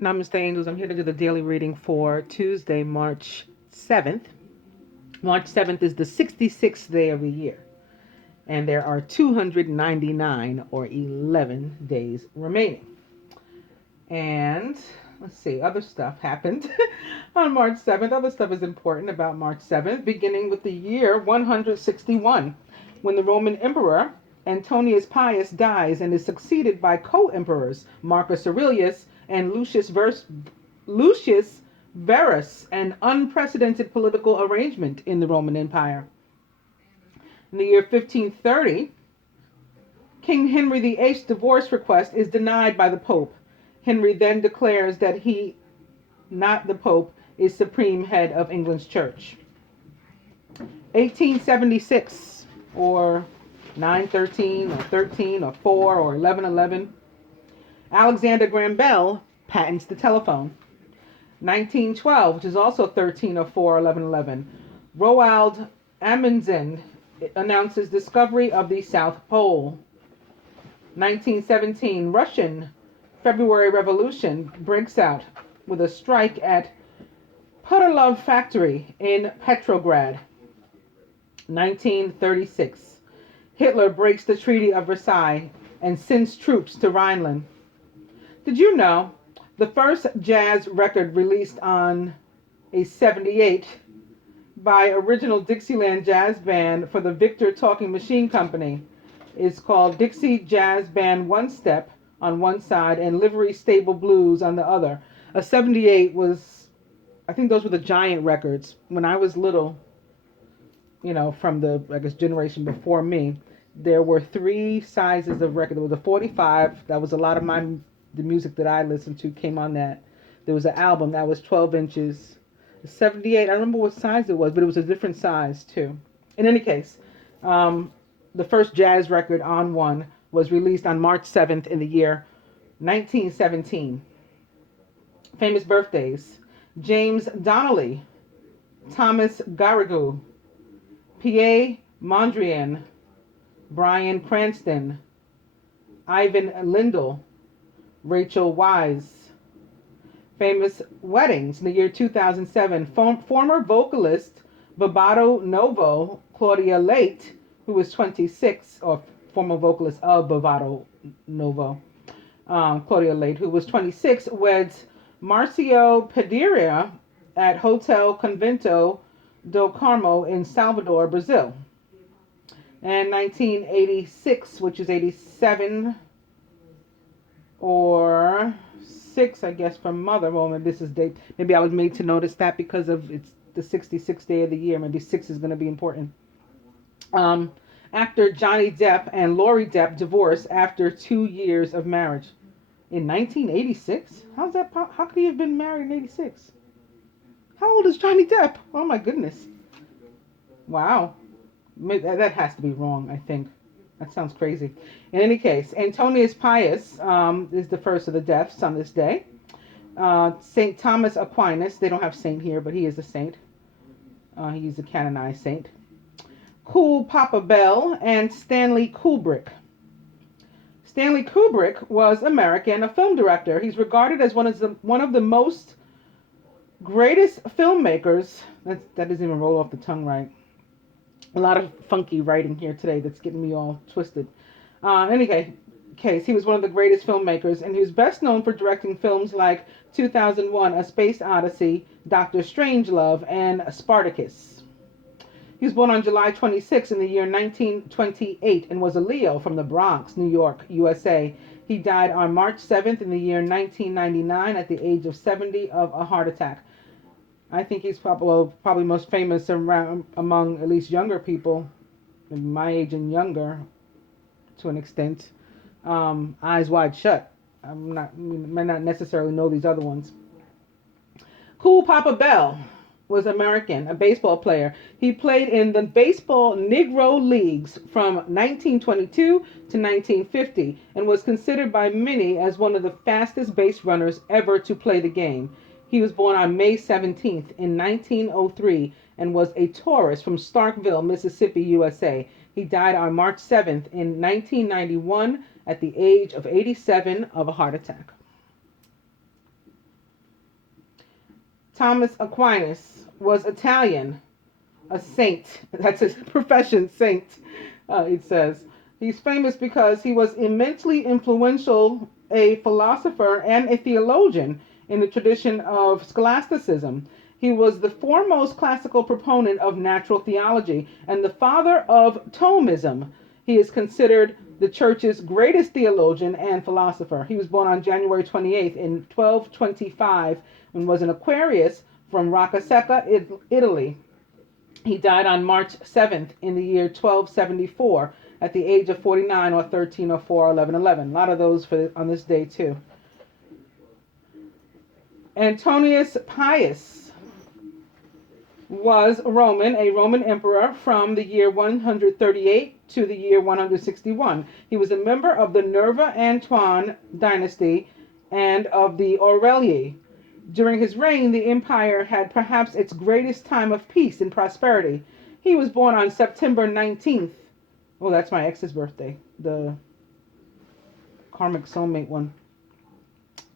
Namaste, Angels. I'm here to do the daily reading for Tuesday, March 7th. March 7th is the 66th day of the year, and there are 299 or 11 days remaining. And let's see, other stuff happened on March 7th. Other stuff is important about March 7th, beginning with the year 161, when the Roman Emperor Antonius Pius dies and is succeeded by co-emperors Marcus Aurelius and Lucius Verus, an unprecedented political arrangement in the Roman Empire. In the year 1530, King Henry VIII's divorce request is denied by the Pope. Henry then declares that he, not the Pope, is supreme head of England's church. 1876, or 913, or 13, or 4, or 1111. Alexander Graham Bell patents the telephone. 1912, which is also 13, or 4, or 1111. Roald Amundsen announces discovery of the South Pole. 1917, Russian February Revolution breaks out with a strike at Putilov factory in Petrograd. 1936, Hitler breaks the Treaty of Versailles and sends troops to Rhineland. Did you know the first jazz record released on a 78 by original Dixieland Jazz Band for the Victor Talking Machine Company is called Dixie Jazz Band One Step on one side and Livery Stable Blues on the other. A 78 was, I think those were the giant records. When I was little, from the, I guess, generation before me, there were three sizes of record. There was a 45, that was a lot of the music that I listened to came on that. There was an album that was 12 inches. The 78, I remember what size it was, but it was a different size too. In any case, the first jazz record on one was released on March 7th in the year 1917. Famous birthdays: James Donnelly, Thomas Garrigou, Pierre Mondrian, Bryan Cranston, Ivan Lendl, Rachel Weisz. Famous weddings in the year 2007. Former vocalist Bavado Novo, Claudia Leight, who was 26, or former vocalist of Bavado Novo, Claudia Leight, who was 26, weds Marcio Pereira at Hotel Convento do Carmo in Salvador, Brazil. And 1986, which is 87 or 6, I guess, from Mother. Well, maybe this is date. Maybe I was made to notice that because of it's the 66th day of the year. Maybe 6 is going to be important. Actor Johnny Depp and Lori Depp divorced after 2 years of marriage. In 1986? How's that? How could he have been married in 86? How old is Johnny Depp? Oh my goodness. Wow. That has to be wrong, I think. That sounds crazy. In any case, Antonius Pius is the first of the deaths on this day. St. Thomas Aquinas, they don't have saint here, but he is a saint. He's a canonized saint. Cool Papa Bell and Stanley Kubrick. Stanley Kubrick was American, a film director. He's regarded as one of the most greatest filmmakers. That doesn't even roll off the tongue right. A lot of funky writing here today that's getting me all twisted. In any case, he was one of the greatest filmmakers, and he was best known for directing films like 2001, A Space Odyssey, Doctor Strangelove, and Spartacus. He was born on July 26 in the year 1928 and was a Leo from the Bronx, New York, USA. He died on March 7th in the year 1999 at the age of 70 of a heart attack. I think he's probably most famous among at least younger people, my age and younger, to an extent. Eyes Wide Shut. Might not necessarily know these other ones. Cool Papa Bell was American, a baseball player. He played in the baseball Negro Leagues from 1922 to 1950 and was considered by many as one of the fastest base runners ever to play the game. He was born on May 17th in 1903 and was a tourist from Starkville, Mississippi, USA. He died on March 7th in 1991 at the age of 87 of a heart attack. Thomas Aquinas was Italian, a saint. That's his profession, saint, it says. He's famous because he was immensely influential, a philosopher and a theologian in the tradition of scholasticism. He was the foremost classical proponent of natural theology and the father of Thomism. He is considered the church's greatest theologian and philosopher. He was born on January 28th in 1225 and was an Aquarius from Roccasecca, Italy. He died on March 7th in the year 1274 at the age of 49 or 13 or 4 or 1111. A lot of those on this day too. Antonius Pius was a Roman emperor from the year 138 to the year 161. He was a member of the Nerva Antoine dynasty and of the Aurelii. During his reign, the empire had perhaps its greatest time of peace and prosperity. He was born on September 19th. Oh, that's my ex's birthday. The karmic soulmate one.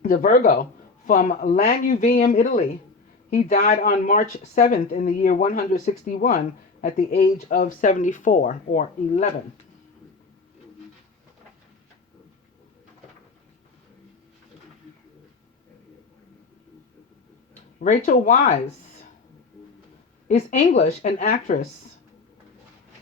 The Virgo from Lanuvium, Italy. He died on March 7th in the year 161 at the age of 74 or 11. Rachel Weisz is English, an actress.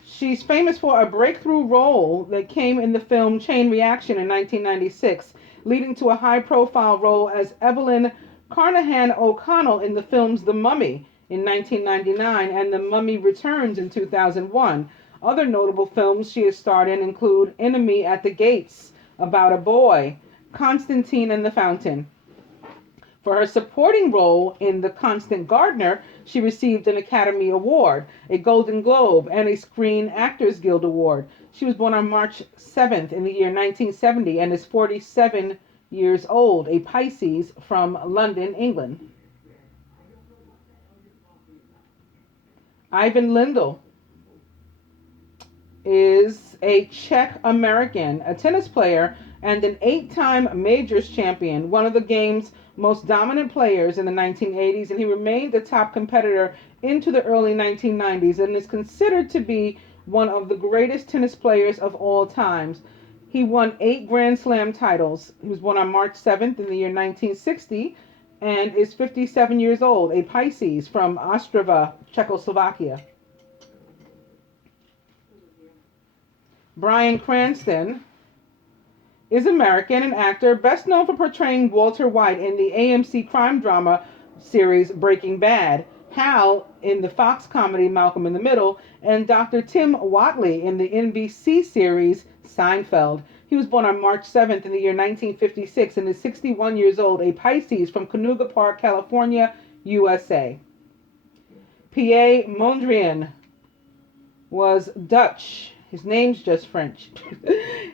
She's famous for a breakthrough role that came in the film Chain Reaction in 1996, leading to a high-profile role as Evelyn Carnahan O'Connell in the films The Mummy in 1999 and The Mummy Returns in 2001. Other notable films she has starred in include Enemy at the Gates, About a Boy, Constantine and the Fountain. For her supporting role in The Constant Gardener, she received an Academy Award, a Golden Globe, and a Screen Actors Guild Award. She was born on March 7th in the year 1970 and is 47 years old, a Pisces from London, England. Ivan Lendl is a Czech American, a tennis player, and an 8-time majors champion, one of the game's most dominant players in the 1980s, and he remained a top competitor into the early 1990s and is considered to be one of the greatest tennis players of all times. He won 8 Grand Slam titles. He was born on March 7th in the year 1960 and is 57 years old, a Pisces from Ostrava, Czechoslovakia. Bryan Cranston is American, an actor, best known for portraying Walter White in the AMC crime drama series Breaking Bad, Hal in the Fox comedy Malcolm in the Middle, and Dr. Tim Whatley in the NBC series Seinfeld. He was born on March 7th in the year 1956 and is 61 years old, a Pisces from Canoga Park, California, USA. Pierre Mondrian was Dutch. His name's just French.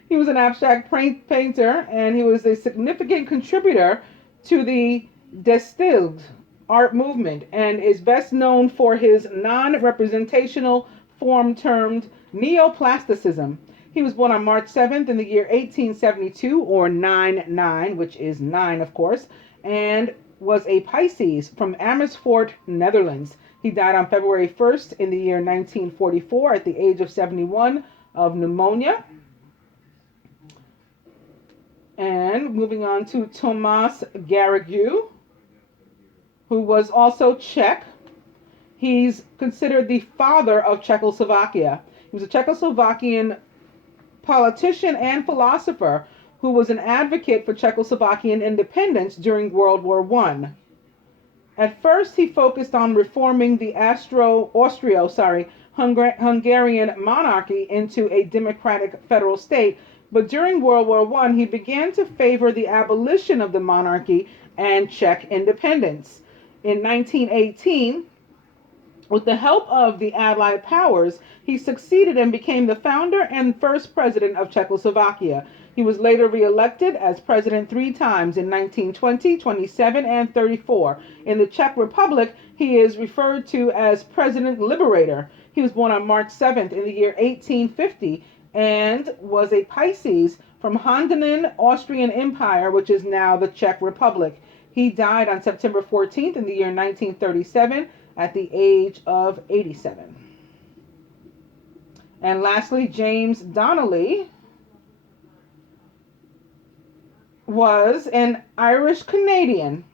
He was an abstract painter, and he was a significant contributor to the Destilled art movement and is best known for his non-representational form termed neoplasticism. He was born on March 7th in the year 1872, or 9-9, which is 9, of course, and was a Pisces from Amersfoort, Netherlands. He died on February 1st in the year 1944 at the age of 71 of pneumonia. And moving on to Tomas Garagiu, who was also Czech. He's considered the father of Czechoslovakia. He was a Czechoslovakian politician and philosopher who was an advocate for Czechoslovakian independence during World War I. At first, he focused on reforming the Hungarian monarchy into a democratic federal state, but during World War I, he began to favor the abolition of the monarchy and Czech independence. In 1918, with the help of the Allied powers, he succeeded and became the founder and first president of Czechoslovakia. He was later re-elected as president 3 times in 1920, 27, and 34. In the Czech Republic, he is referred to as President Liberator. He was born on March 7th in the year 1850 and was a Pisces from Honduran Austrian Empire, which is now the Czech Republic. He died on September 14th in the year 1937 at the age of 87. And lastly, James Donnelly was an Irish Canadian,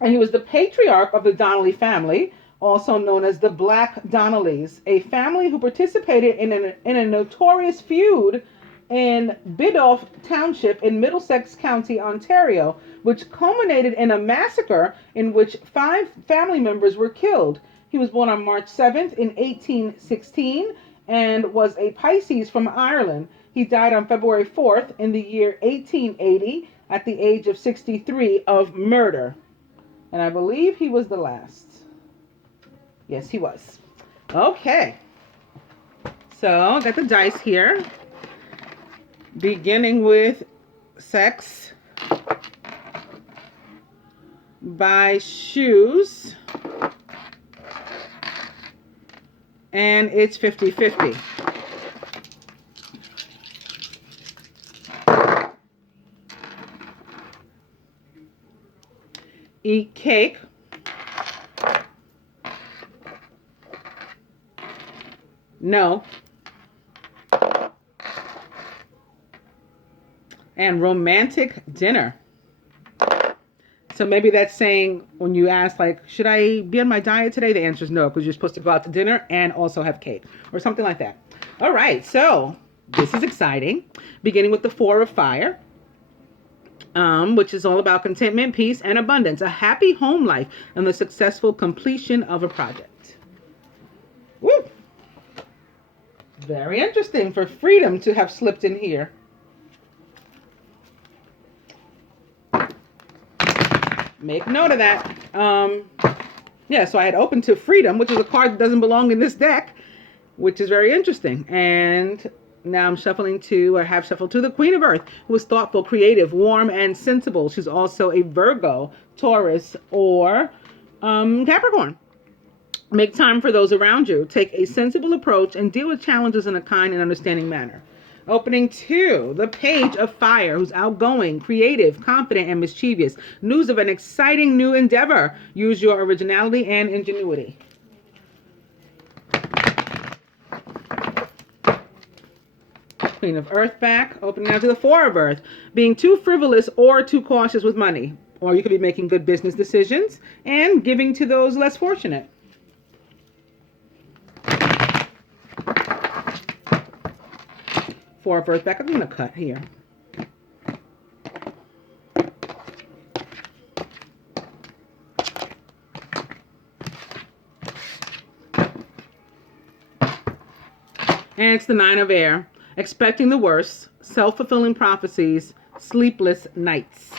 and he was the patriarch of the Donnelly family, also known as the Black Donnellys, a family who participated in a notorious feud in Biddulph Township in Middlesex County, Ontario, which culminated in a massacre in which 5 family members were killed. He was born on March 7th in 1816 and was a Pisces from Ireland. He died on February 4th in the year 1880 at the age of 63 of murder. And I believe he was the last. Yes, he was. Okay. So, I got the dice here. Beginning with Sex by Shoes. And it's 50-50. Eat cake. No. And romantic dinner. So maybe that's saying when you ask, like, should I be on my diet today? The answer is no, because you're supposed to go out to dinner and also have cake or something like that. All right, so this is exciting. Beginning with the 4 of Fire, which is all about contentment, peace, and abundance, a happy home life, and the successful completion of a project. Woo! Very interesting for freedom to have slipped in here. Make note of that. Yeah, so I had opened to Freedom, which is a card that doesn't belong in this deck, which is very interesting. And now I'm shuffling to, or have shuffled to, the Queen of Earth, who is thoughtful, creative, warm, and sensible. She's also a Virgo, Taurus, or Capricorn. Make time for those around you. Take a sensible approach and deal with challenges in a kind and understanding manner. Opening 2, the Page of Fire, who's outgoing, creative, confident, and mischievous. News of an exciting new endeavor. Use your originality and ingenuity. Queen of Earth back. Opening now to the 4 of Earth. Being too frivolous or too cautious with money. Or you could be making good business decisions and giving to those less fortunate. Four of Earth back. I'm going to cut here. And it's the 9 of Air. Expecting the worst, self-fulfilling prophecies, sleepless nights.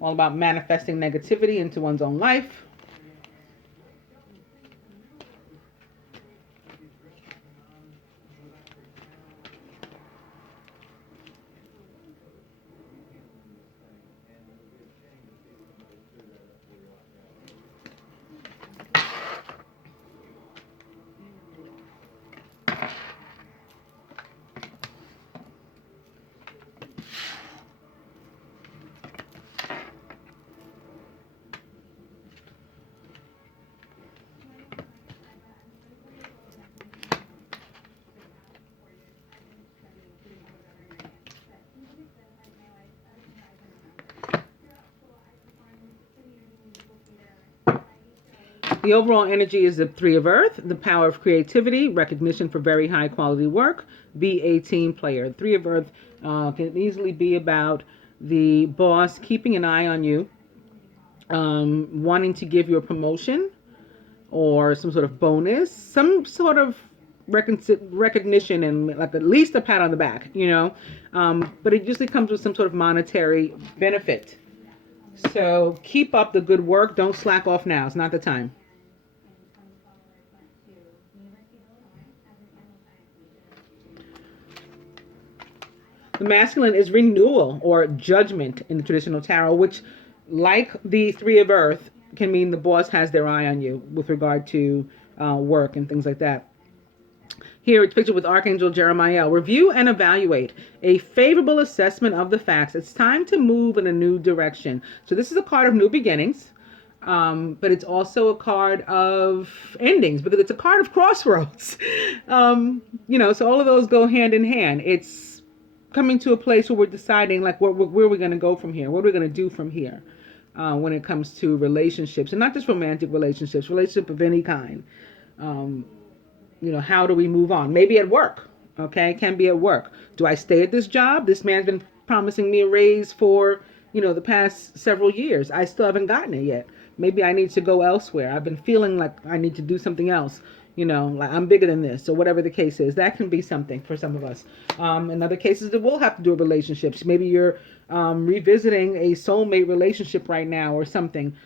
All about manifesting negativity into one's own life. The overall energy is the 3 of Earth, the power of creativity, recognition for very high quality work, be a team player. 3 of Earth can easily be about the boss keeping an eye on you, wanting to give you a promotion or some sort of bonus, some sort of recognition and like at least a pat on the back, you know. But it usually comes with some sort of monetary benefit. So keep up the good work. Don't slack off now. It's not the time. The masculine is renewal or judgment in the traditional tarot, which, like the 3 of Earth, can mean the boss has their eye on you with regard to work and things like that. Here it's pictured with Archangel Jeremiah. Review and evaluate. A favorable assessment of the facts. It's time to move in a new direction. So this is a card of new beginnings. But it's also a card of endings because it's a card of crossroads. So all of those go hand in hand. It's coming to a place where we're deciding like where are we going to go from here? What are we going to do from here when it comes to relationships, and not just romantic relationships, relationship of any kind. How do we move on? Maybe at work. Okay, can be at work. Do I stay at this job? This man's been promising me a raise for the past several years. I still haven't gotten it yet. Maybe I need to go elsewhere. I've been feeling like I need to do something else. Like I'm bigger than this, or whatever the case is. That can be something for some of us. In other cases, it will have to do with relationships. Maybe you're revisiting a soulmate relationship right now or something.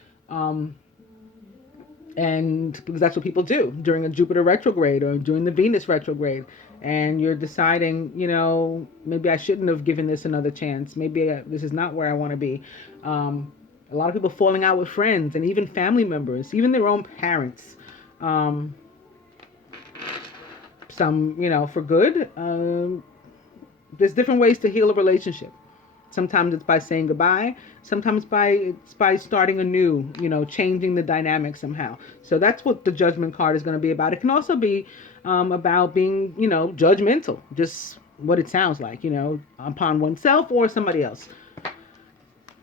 And because that's what people do during a Jupiter retrograde or during the Venus retrograde. And you're deciding, maybe I shouldn't have given this another chance. Maybe this is not where I want to be. A lot of people falling out with friends and even family members, even their own parents. Some, for good. There's different ways to heal a relationship. Sometimes it's by saying goodbye. Sometimes it's by starting anew, changing the dynamic somehow. So that's what the Judgment card is going to be about. It can also be about being, judgmental, just what it sounds like, upon oneself or somebody else.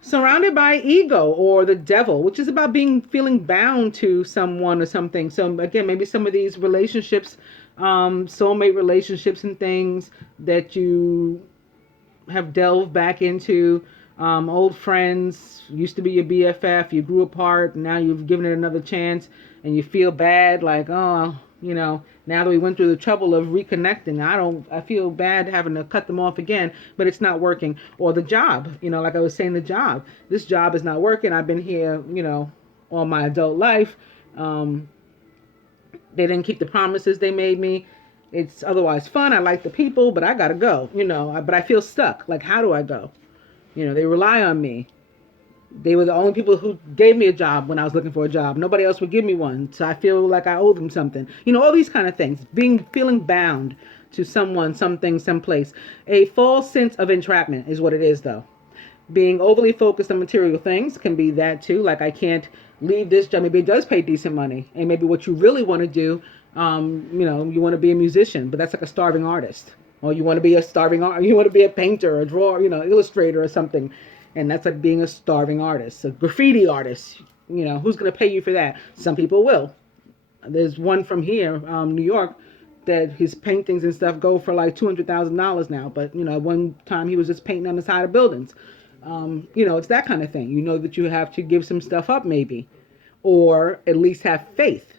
Surrounded by ego or the devil, which is about feeling bound to someone or something. So again, maybe some of these relationships, soulmate relationships and things that you have delved back into, old friends, used to be your BFF, you grew apart, now you've given it another chance, and you feel bad, like, now that we went through the trouble of reconnecting, I feel bad having to cut them off again, but it's not working. Or the job, like I was saying, this job is not working. I've been here, all my adult life. They didn't keep the promises they made me. It's otherwise fun. I like the people, but I gotta go, but I feel stuck. Like, how do I go? They rely on me. They were the only people who gave me a job when I was looking for a job. Nobody else would give me one. So I feel like I owe them something. All these kind of things. Feeling bound to someone, something, someplace. A false sense of entrapment is what it is, though. Being overly focused on material things can be that, too. Like, I can't leave this job. Maybe it does pay decent money. And maybe what you really want to do, you want to be a musician. But that's like a starving artist. Or you want to be you want to be a painter, a drawer, illustrator or something. And that's like being a starving artist, a graffiti artist. Who's going to pay you for that? Some people will. There's one from here, New York, that his paintings and stuff go for like $200,000 now. But, at one time he was just painting on the side of buildings. It's that kind of thing. That you have to give some stuff up maybe. Or at least have faith.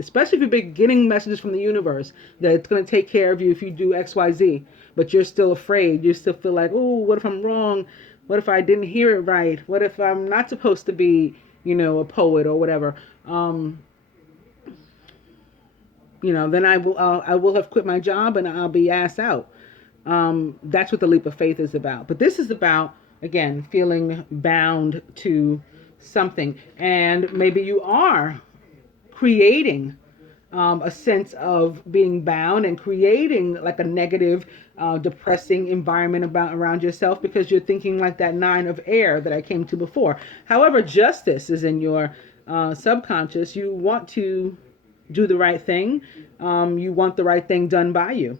Especially if you've been getting messages from the universe that it's going to take care of you if you do X, Y, Z. But you're still afraid. You still feel like, oh, what if I'm wrong? What if I didn't hear it right? What if I'm not supposed to be, a poet or whatever? Then I will have quit my job and I'll be ass out. That's what the leap of faith is about. But this is about, again, feeling bound to something. And maybe you are creating a sense of being bound and creating like a negative, depressing environment around yourself because you're thinking like that 9 of air that I came to before. However, justice is in your subconscious. You want to do the right thing. You want the right thing done by you.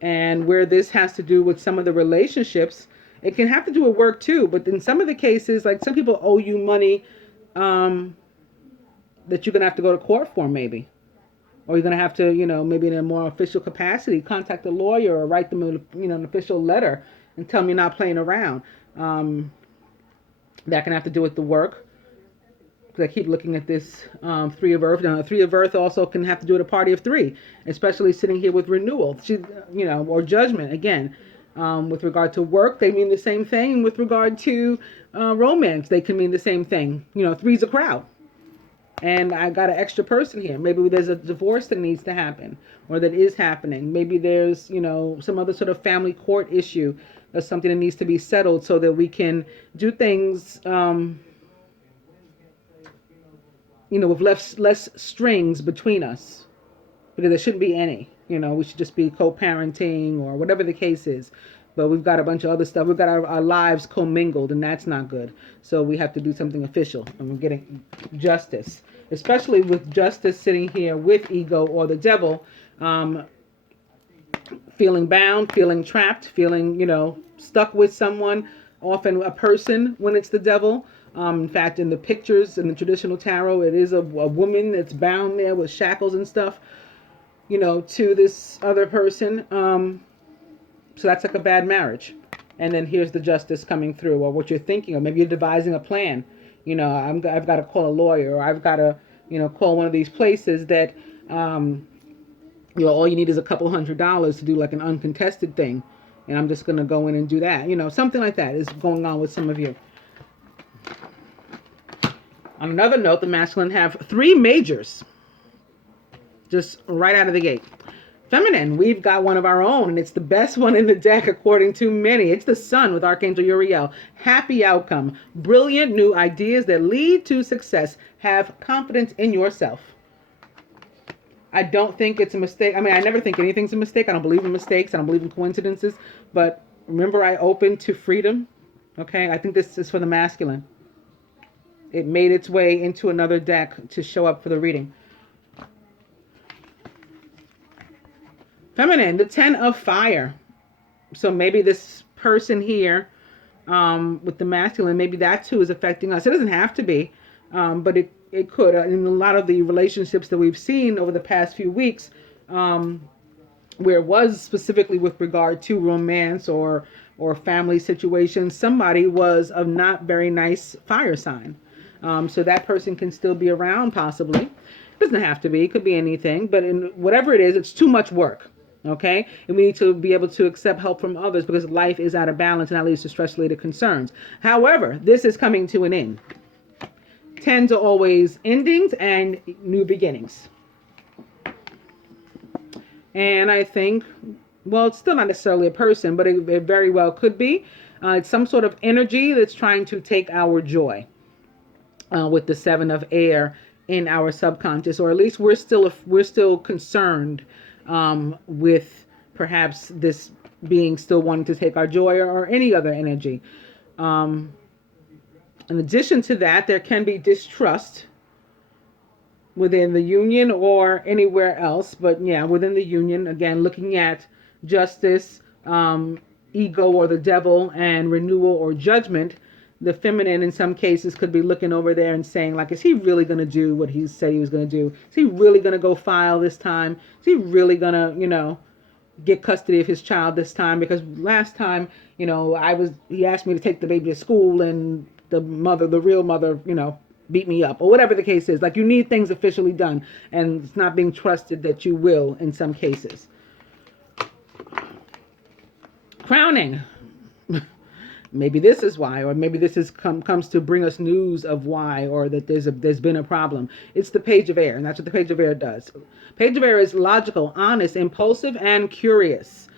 And where this has to do with some of the relationships, it can have to do with work too. But in some of the cases, like some people owe you money that you're going to have to go to court for maybe. Or you're going to have to, maybe in a more official capacity, contact a lawyer or write them an official letter and tell them you're not playing around. That can have to do with the work. Because I keep looking at this 3 of Earth. Now, 3 of Earth also can have to do with a party of 3, especially sitting here with renewal, or judgment. Again, with regard to work, they mean the same thing. With regard to romance, they can mean the same thing. 3's a crowd. And I got an extra person here. Maybe there's a divorce that needs to happen or that is happening. Maybe there's, some other sort of family court issue or something that needs to be settled so that we can do things, with less strings between us, because there shouldn't be any. We should just be co-parenting or whatever the case is. But we've got a bunch of other stuff. We've got our lives commingled, and that's not good. So we have to do something official, and we're getting justice, especially with justice sitting here with ego or the devil, feeling bound, feeling trapped, feeling, stuck with someone, often a person when it's the devil. In fact, in the pictures, in the traditional tarot, it is a woman that's bound there with shackles and stuff, to this other person. So that's like a bad marriage. And then here's the justice coming through, or what you're thinking, or maybe you're devising a plan. I've got to call a lawyer, or I've got to, call one of these places that, all you need is a couple $100 to do like an uncontested thing. And I'm just going to go in and do that. Something like that is going on with some of you. On another note, the masculine have 3 majors. Just right out of the gate. Feminine, we've got one of our own, and it's the best one in the deck according to many. It's the Sun with Archangel Uriel. Happy outcome. Brilliant new ideas that lead to success. Have confidence in yourself. I don't think it's a mistake. I mean, I never think anything's a mistake. I don't believe in mistakes. I don't believe in coincidences. But remember, I opened to freedom. Okay, I think this is for the masculine. It made its way into another deck to show up for the reading. Feminine, the 10 of fire. So maybe this person here with the masculine, maybe that too is affecting us. It doesn't have to be, but it could. In a lot of the relationships that we've seen over the past few weeks, where it was specifically with regard to romance or family situations, somebody was a not very nice fire sign. So that person can still be around possibly. It doesn't have to be. It could be anything. But in whatever it is, it's too much work. Okay? And we need to be able to accept help from others because life is out of balance and that leads to stress-related concerns. However, this is coming to an end. 10s are always endings and new beginnings. And I think, well, it's still not necessarily a person, but it very well could be. It's some sort of energy that's trying to take our joy with the 7 of air in our subconscious, or at least we're still concerned with perhaps this being still wanting to take our joy or any other energy. In addition to that, there can be distrust within the union or anywhere else. But yeah, within the union, again, looking at justice, ego or the devil, and renewal or judgment. The feminine in some cases could be looking over there and saying, like, is he really going to do what he said he was going to do? Is he really going to go file this time? Is he really going to, get custody of his child this time? Because last time, he asked me to take the baby to school and the real mother, beat me up or whatever the case is. Like, you need things officially done, and it's not being trusted that you will in some cases. Crowning. Maybe this is why, or maybe this is comes to bring us news of why, or that there's been a problem. It's the Page of Air, and that's what the Page of Air does. Page of Air is logical, honest, impulsive, and curious.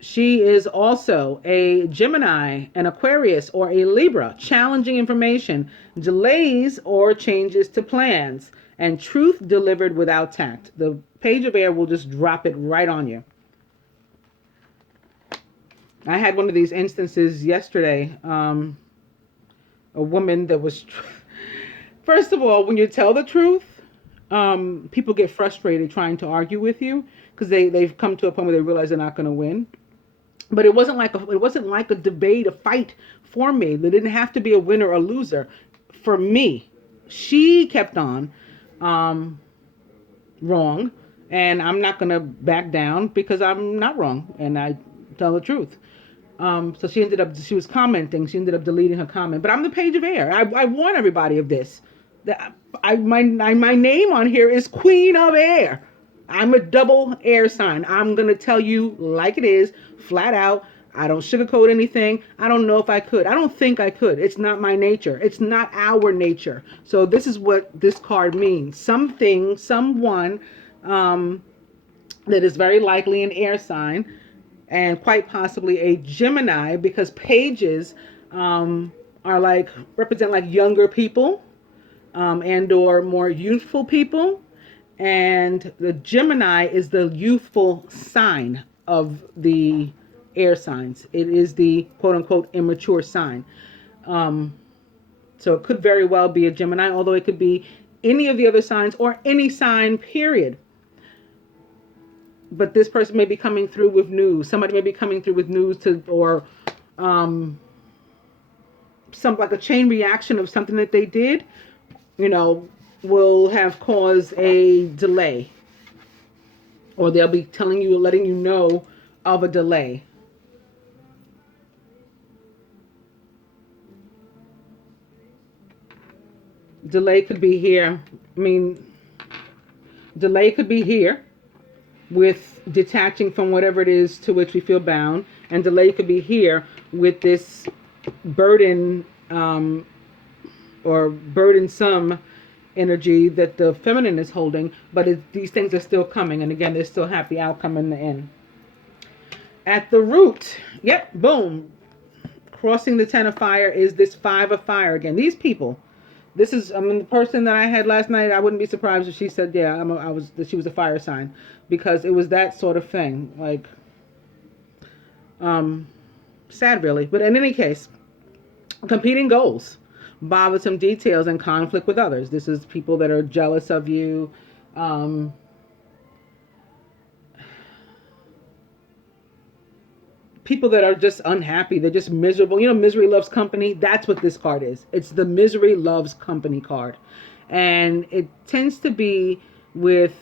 She is also a Gemini, an Aquarius, or a Libra, challenging information, delays or changes to plans, and truth delivered without tact. The Page of Air will just drop it right on you. I had one of these instances yesterday. A woman that was, first of all, when you tell the truth, people get frustrated trying to argue with you because they've come to a point where they realize they're not going to win. But it wasn't like a debate, a fight for me. There didn't have to be a winner or loser for me. She kept on wrong, and I'm not going to back down because I'm not wrong, and I tell the truth. So she was commenting. She ended up deleting her comment. But I'm the Page of Air. I warn everybody of this. My name on here is Queen of Air. I'm a double air sign. I'm going to tell you like it is, flat out. I don't sugarcoat anything. I don't know if I could. I don't think I could. It's not my nature. It's not our nature. So this is what this card means. Something, someone that is very likely an air sign, and quite possibly a Gemini, because pages represent like younger people and or more youthful people. And the Gemini is the youthful sign of the air signs. It is the quote unquote immature sign. So it could very well be a Gemini, although it could be any of the other signs or any sign, period. But this person may be coming through with news. Somebody may be coming through with news or some like a chain reaction of something that they did, will have caused a delay. Or they'll be telling you, letting you know of a delay. Delay could be here. Delay could be here with detaching from whatever it is to which we feel bound. And delay could be here with this burden or burdensome energy that the feminine is holding. But these things are still coming. And again, there's still happy outcome in the end. At the root, yep, boom. Crossing the 10 of fire is this 5 of fire again. These people. This is, the person that I had last night, I wouldn't be surprised if she said, yeah, she was a fire sign. Because it was that sort of thing. Like, sad really. But in any case, competing goals, bothersome details, and conflict with others. This is people that are jealous of you. People that are just unhappy. They're just miserable. Misery loves company. That's what this card is. It's the misery loves company card. And it tends to be with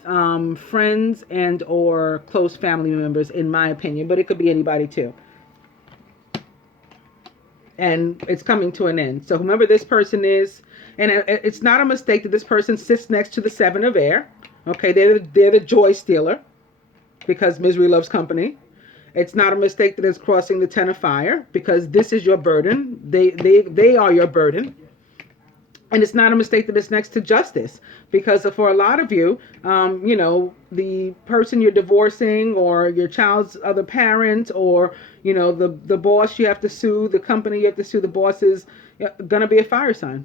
friends and or close family members, in my opinion. But it could be anybody too. And it's coming to an end. So whomever this person is, and it's not a mistake that this person sits next to the 7 of air. Okay, they're the joy stealer. Because misery loves company. It's not a mistake that it's crossing the 10 of fire, because this is your burden. They are your burden. And it's not a mistake that it's next to justice, because for a lot of you, the person you're divorcing, or your child's other parent, or, the boss you have to sue, the company you have to sue, the boss is going to be a fire sign,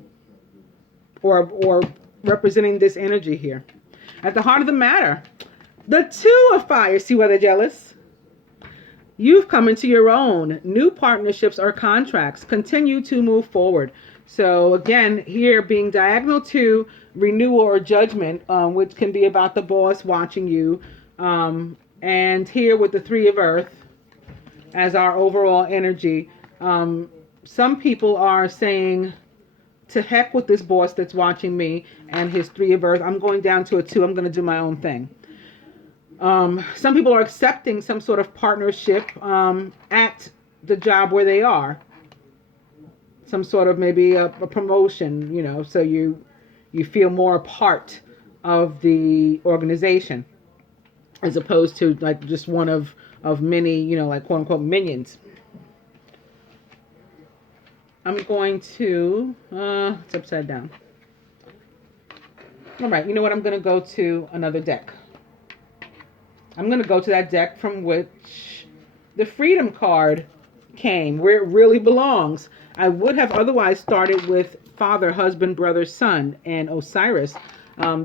or representing this energy here. At the heart of the matter, the 2 of fire. See why they're jealous? You've come into your own. New partnerships or contracts continue to move forward. So again, here being diagonal to renewal or judgment, which can be about the boss watching you. And here with the 3 of earth as our overall energy. Some people are saying, to heck with this boss that's watching me and his 3 of earth. I'm going down to a 2. I'm going to do my own thing. Some people are accepting some sort of partnership at the job where they are. Some sort of maybe a promotion, so you feel more a part of the organization, as opposed to like just one of many, like quote unquote minions. I'm going to, it's upside down. All right, you know what? I'm going to go to another deck. I'm going to go to that deck from which the Freedom card came, where it really belongs. I would have otherwise started with Father, Husband, Brother, Son, and Osiris.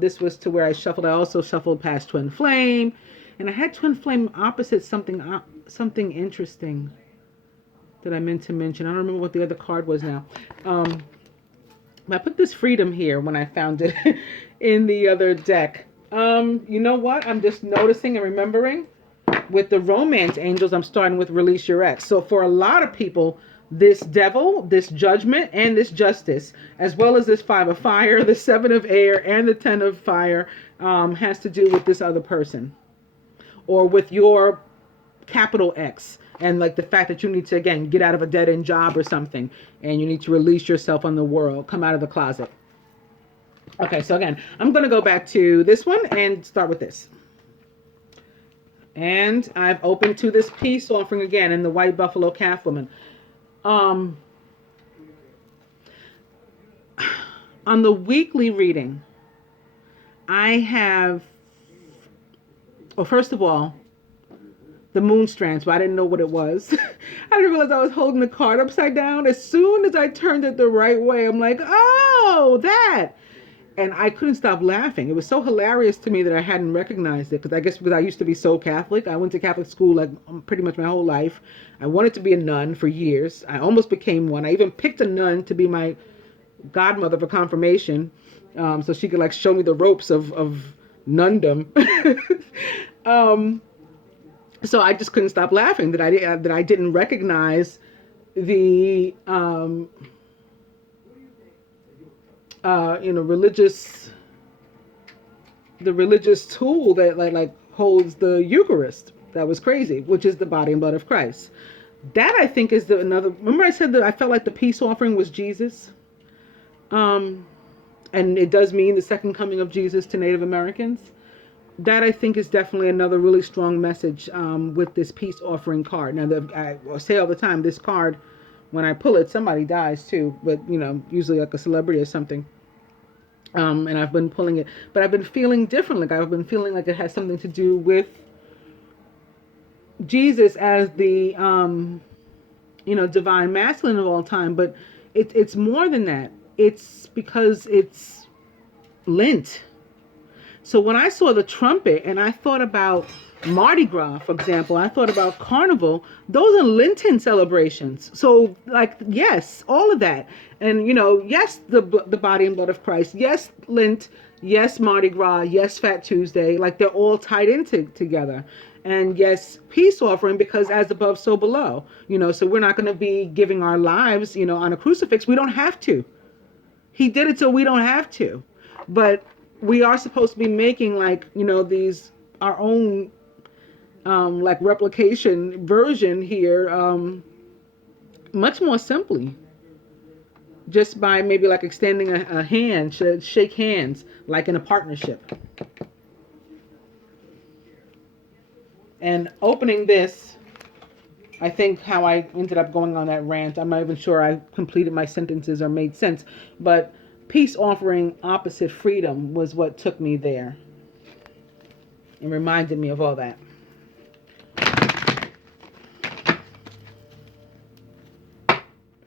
This was to where I shuffled. I also shuffled past Twin Flame. And I had Twin Flame opposite something interesting that I meant to mention. I don't remember what the other card was now. I put this Freedom here when I found it in the other deck. You know what? I'm just noticing and remembering with the romance angels, I'm starting with release your ex. So for a lot of people, this devil, this judgment, and this justice, as well as this 5 of fire, the 7 of air, and the 10 of fire, has to do with this other person. Or with your capital X. And like the fact that you need to, again, get out of a dead-end job or something. And you need to release yourself on the world. Come out of the closet. Okay, so again, I'm going to go back to this one and start with this. And I've opened to this peace offering again in the White Buffalo Calf Woman. On the weekly reading, I have, well, first of all, the moon strands, but I didn't know what it was. I didn't realize I was holding the card upside down. As soon as I turned it the right way, I'm like, oh, that. and I couldn't stop laughing. It was so hilarious to me that I hadn't recognized it, because I guess because I used to be so Catholic. I went to Catholic school like pretty much my whole life. I wanted to be a nun for years. I almost became one. I even picked a nun to be my godmother for confirmation, so she could like show me the ropes of nundom. So I just couldn't stop laughing that I didn't recognize the religious tool that like holds the Eucharist. That was crazy, which is the body and blood of Christ. That I think is another. Remember I said that I felt like the peace offering was Jesus, and it does mean the second coming of Jesus to Native Americans. That I think is definitely another really strong message with this peace offering card. Now, I say all the time, this card, when I pull it, somebody dies too, but usually like a celebrity or something. And I've been pulling it, but I've been feeling different. Like I've been feeling like it has something to do with Jesus as the divine masculine of all time. But it's more than that. It's because it's Lent. So when I saw the trumpet and I thought about Mardi Gras, for example, I thought about Carnival, those are Lenten celebrations. So like, yes, all of that. And, yes, the body and blood of Christ. Yes, Lent. Yes, Mardi Gras. Yes, Fat Tuesday. Like they're all tied in together. And yes, peace offering, because as above, so below. So we're not going to be giving our lives, on a crucifix. We don't have to. He did it so we don't have to. But we are supposed to be making these our own like replication version here, much more simply, just by maybe like extending a hand, shake hands like in a partnership, and opening this. I think how I ended up going on that rant, I'm not even sure I completed my sentences or made sense, but peace offering opposite freedom was what took me there and reminded me of all that.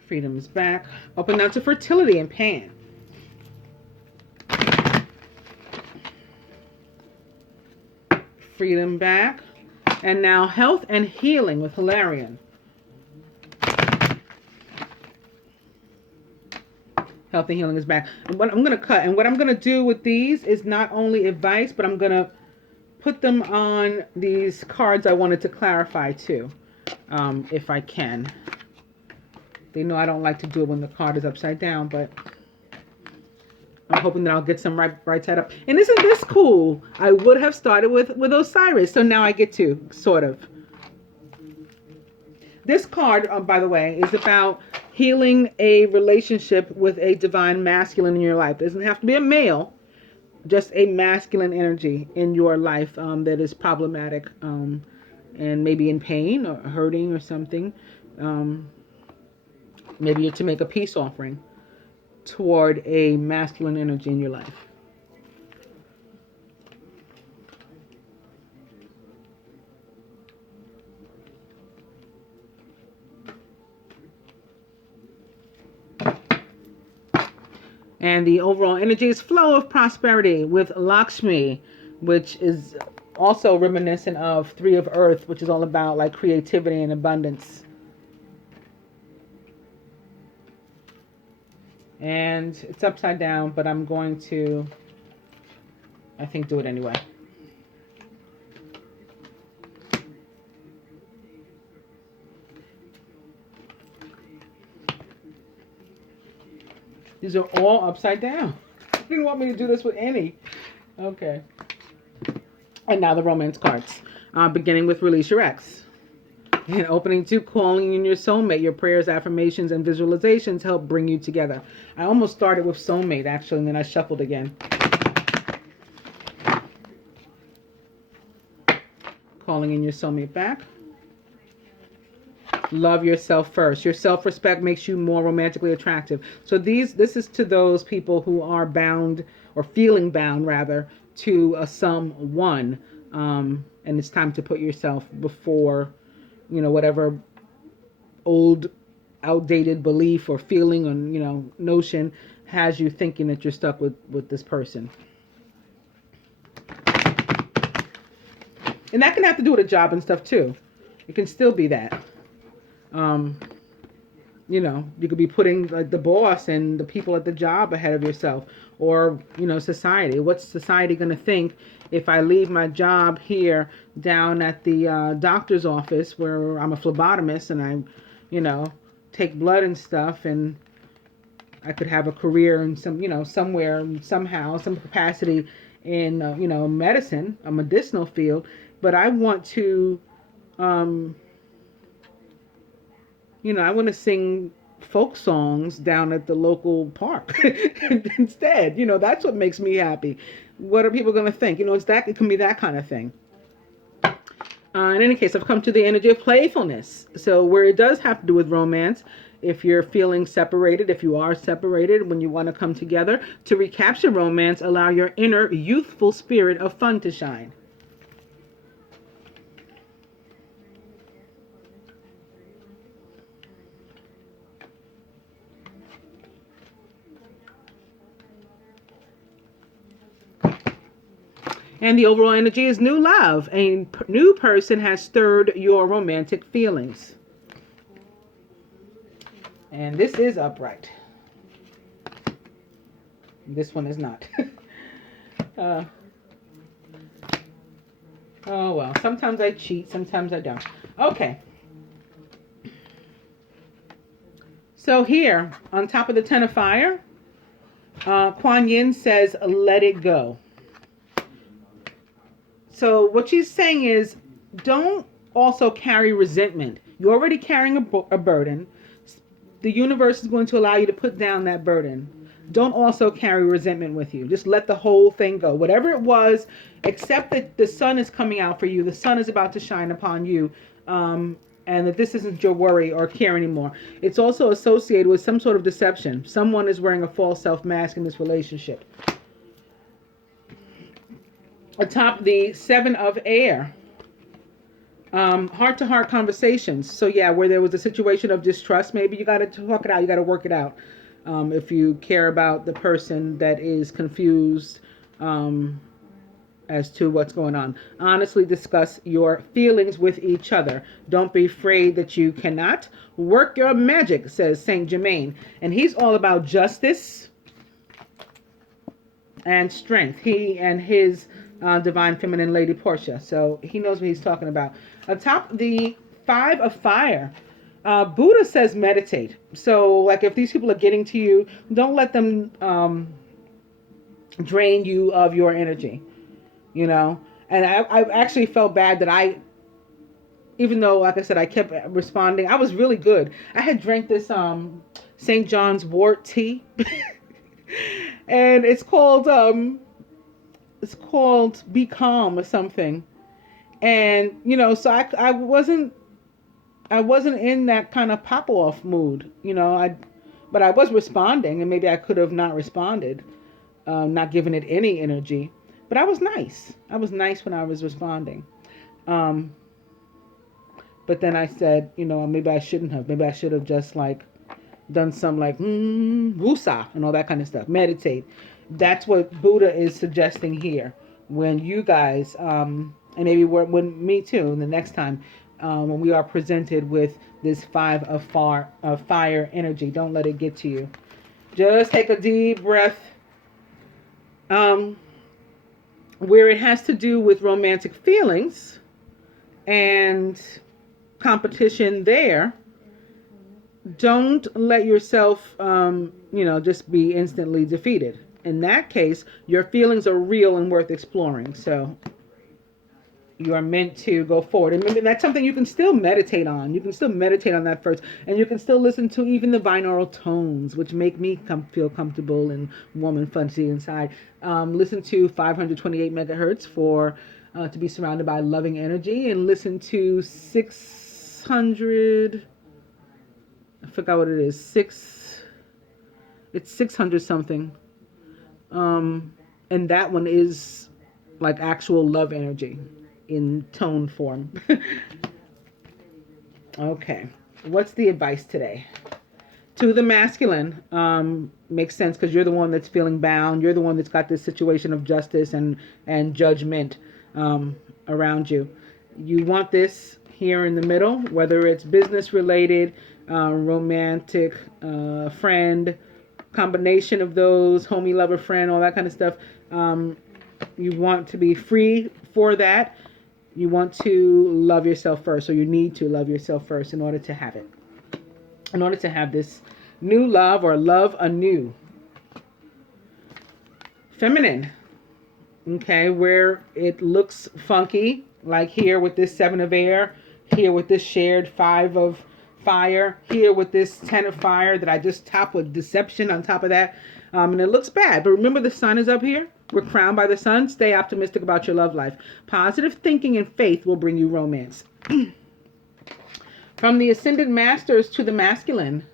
Freedom is back. Open now to fertility and Pan. Freedom back. And now health and healing with Hilarion. Health and healing is back. And what I'm going to cut, and what I'm going to do with these is not only advice, but I'm going to put them on these cards I wanted to clarify too, if I can. They know I don't like to do it when the card is upside down, but I'm hoping that I'll get some right side up. And isn't this cool? I would have started with Osiris, so now I get to, sort of. This card, by the way, is about healing a relationship with a divine masculine in your life. It doesn't have to be a male, just a masculine energy in your life that is problematic and maybe in pain or hurting or something. Maybe you're to make a peace offering toward a masculine energy in your life. And the overall energy is flow of prosperity with Lakshmi, which is also reminiscent of Three of Earth, which is all about like creativity and abundance. And it's upside down, but I'm going to, I think, do it anyway. These are all upside down. You didn't want me to do this with any. Okay. And now the romance cards. Beginning with Release Your Ex. And opening to Calling in Your Soulmate. Your prayers, affirmations, and visualizations help bring you together. I almost started with Soulmate, actually, and then I shuffled again. Calling in Your Soulmate back. Love yourself first. Your self-respect makes you more romantically attractive. So this is to those people who are bound, or feeling bound rather, to a someone. And it's time to put yourself before, whatever old, outdated belief or feeling or, notion has you thinking that you're stuck with this person. And that can have to do with a job and stuff too. It can still be that. You know, you could be putting like the boss and the people at the job ahead of yourself, or, you know, society. What's society going to think if I leave my job here down at the doctor's office where I'm a phlebotomist and I, you know, take blood and stuff, and I could have a career in some, you know, somewhere, somehow, some capacity in, you know, medicine, a medicinal field, but I want to, you know, I want to sing folk songs down at the local park instead. You know, that's what makes me happy. What are people going to think? You know, it can be that kind of thing. In any case, I've come to the energy of playfulness. So where it does have to do with romance, if you're feeling separated, if you are separated, when you want to come together, to recapture romance, allow your inner youthful spirit of fun to shine. And the overall energy is new love. A new person has stirred your romantic feelings. And this is upright. This one is not. Oh, well. Sometimes I cheat. Sometimes I don't. Okay. So here, on top of the Ten of Fire, Kuan Yin says, let it go. So what she's saying is, don't also carry resentment. You're already carrying a burden. The universe is going to allow you to put down that burden. Don't also carry resentment with you. Just let the whole thing go. Whatever it was, accept that the sun is coming out for you. The sun is about to shine upon you. And that this isn't your worry or care anymore. It's also associated with some sort of deception. Someone is wearing a false self-mask in this relationship. Atop the Seven of Air, heart-to-heart conversations. So yeah, where there was a situation of distrust, maybe you got to talk it out. You got to work it out. If you care about the person that is confused as to what's going on, honestly discuss your feelings with each other. Don't be afraid that you cannot. Work your magic, says Saint Germain, and he's all about justice and strength. He and his divine feminine lady Portia. So he knows what he's talking about. Atop the Five of Fire, Buddha says meditate. So like if these people are getting to you, don't let them drain you of your energy, you know. And I actually felt bad that even though, like I said, I kept responding, I was really good. I had drank this St. John's wort tea. And it's called Be Calm or something. And, you know, so I wasn't in that kind of pop off mood, you know. But I was responding, and maybe I could have not responded, not given it any energy. But I was nice. I was nice when I was responding. But then I said, you know, maybe I shouldn't have. Maybe I should have just like done some like wusa and all that kind of stuff. Meditate. That's what Buddha is suggesting here. When you guys, and maybe when me too, the next time, when we are presented with this Five of Fire energy, don't let it get to you. Just take a deep breath. Where it has to do with romantic feelings and competition there, don't let yourself, just be instantly defeated. In that case, your feelings are real and worth exploring. So you are meant to go forward. And that's something you can still meditate on. You can still meditate on that first. And you can still listen to even the binaural tones, which make me feel comfortable and warm and fuzzy inside. Listen to 528 megahertz to be surrounded by loving energy. And listen to 600... I forgot what it is. It's 600 something. And that one is like actual love energy in tone form. Okay. What's the advice today? To the masculine, makes sense because you're the one that's feeling bound. You're the one that's got this situation of justice and judgment around you. You want this here in the middle, whether it's business related, romantic, friend, combination of those, homie, lover, friend, all that kind of stuff. You want to be free for that. You want to love yourself first, or you need to love yourself first in order to have it. In order to have this new love or love anew. Feminine. Okay, where it looks funky, like here with this 7 of air, here with this shared 5 of fire, here with this 10 of fire that I just topped with deception on top of that. And it looks bad, but remember the sun is up here. We're crowned by the sun. Stay optimistic about your love life. Positive thinking and faith will bring you romance. From the ascended masters to the masculine.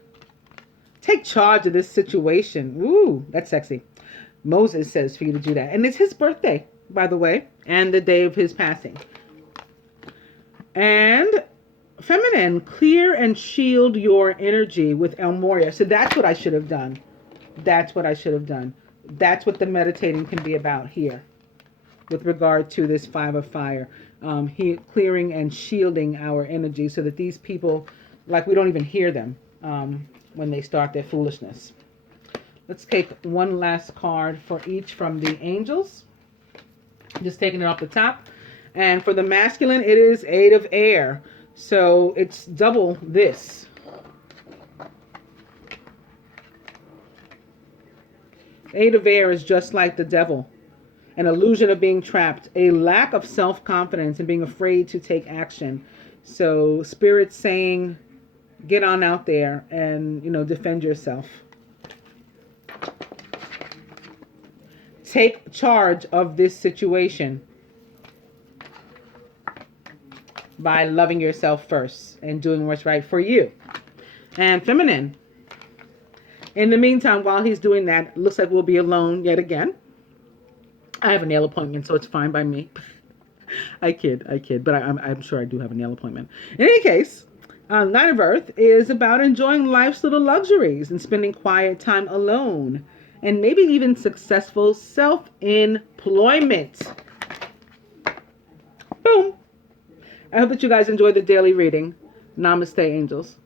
Take charge of this situation. Ooh, that's sexy. Moses says for you to do that. And it's his birthday, by the way, and the day of his passing. And feminine, clear and shield your energy with El Moria. So that's what I should have done. That's what I should have done. That's what the meditating can be about here with regard to this 5 of fire. Clearing and shielding our energy so that these people, like, we don't even hear them when they start their foolishness. Let's take one last card for each from the angels. Just taking it off the top. And for the masculine, it is 8 of air. So it's double this. Eight of air is just like the devil. An illusion of being trapped. A lack of self-confidence and being afraid to take action. So Spirit's saying, get on out there and, defend yourself. Take charge of this situation by loving yourself first and doing what's right for you. And feminine. In the meantime, while he's doing that, looks like we'll be alone yet again. I have a nail appointment, so it's fine by me. I kid, but I'm sure I do have a nail appointment. In any case, Nine of Earth is about enjoying life's little luxuries and spending quiet time alone. And maybe even successful self-employment. Boom. I hope that you guys enjoyed the daily reading. Namaste, angels.